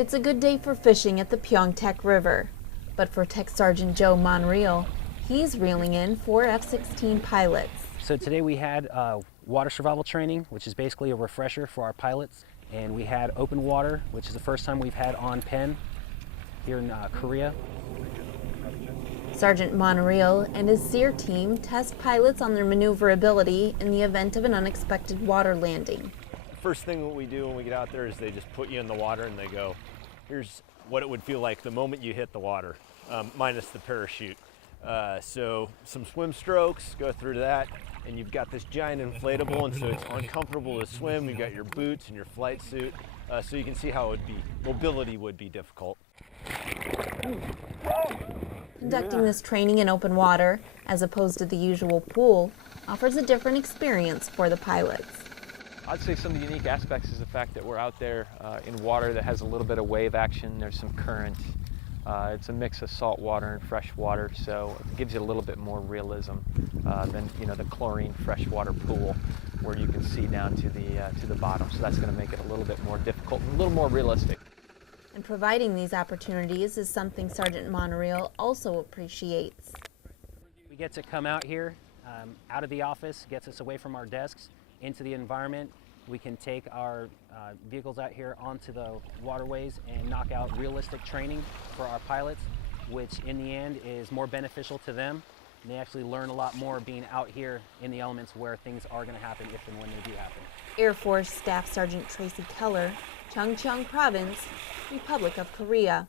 It's a good day for fishing at the Pyeongtaek River, but for Tech Sergeant Joe Monreal, he's reeling in 4 F-16 pilots. So today we had water survival training, which is basically a refresher for our pilots, and we had open water, which is the first time we've had on pen here in Korea. Sergeant Monreal and his SERE team test pilots on their maneuverability in the event of an unexpected water landing. First thing that we do when we get out there is they just put you in the water and they go, here's what it would feel like the moment you hit the water, minus the parachute. So some swim strokes, go through that, and you've got this giant inflatable, and so it's uncomfortable to swim. You've got your boots and your flight suit, so you can see how mobility would be difficult. Conducting this training in open water, as opposed to the usual pool, offers a different experience for the pilots. I'd say some of the unique aspects is the fact that we're out there in water that has a little bit of wave action. There's some current. It's a mix of salt water and fresh water, so it gives you a little bit more realism than the chlorine freshwater pool, where you can see down to the bottom. So that's going to make it a little bit more difficult, and a little more realistic. And providing these opportunities is something Sergeant Monreal also appreciates. We get to come out here, out of the office, gets us away from our desks, into the environment. We can take our vehicles out here onto the waterways and knock out realistic training for our pilots, which in the end is more beneficial to them. And they actually learn a lot more being out here in the elements where things are going to happen if and when they do happen. Air Force Staff Sergeant Tracy Keller, Chungcheong Province, Republic of Korea.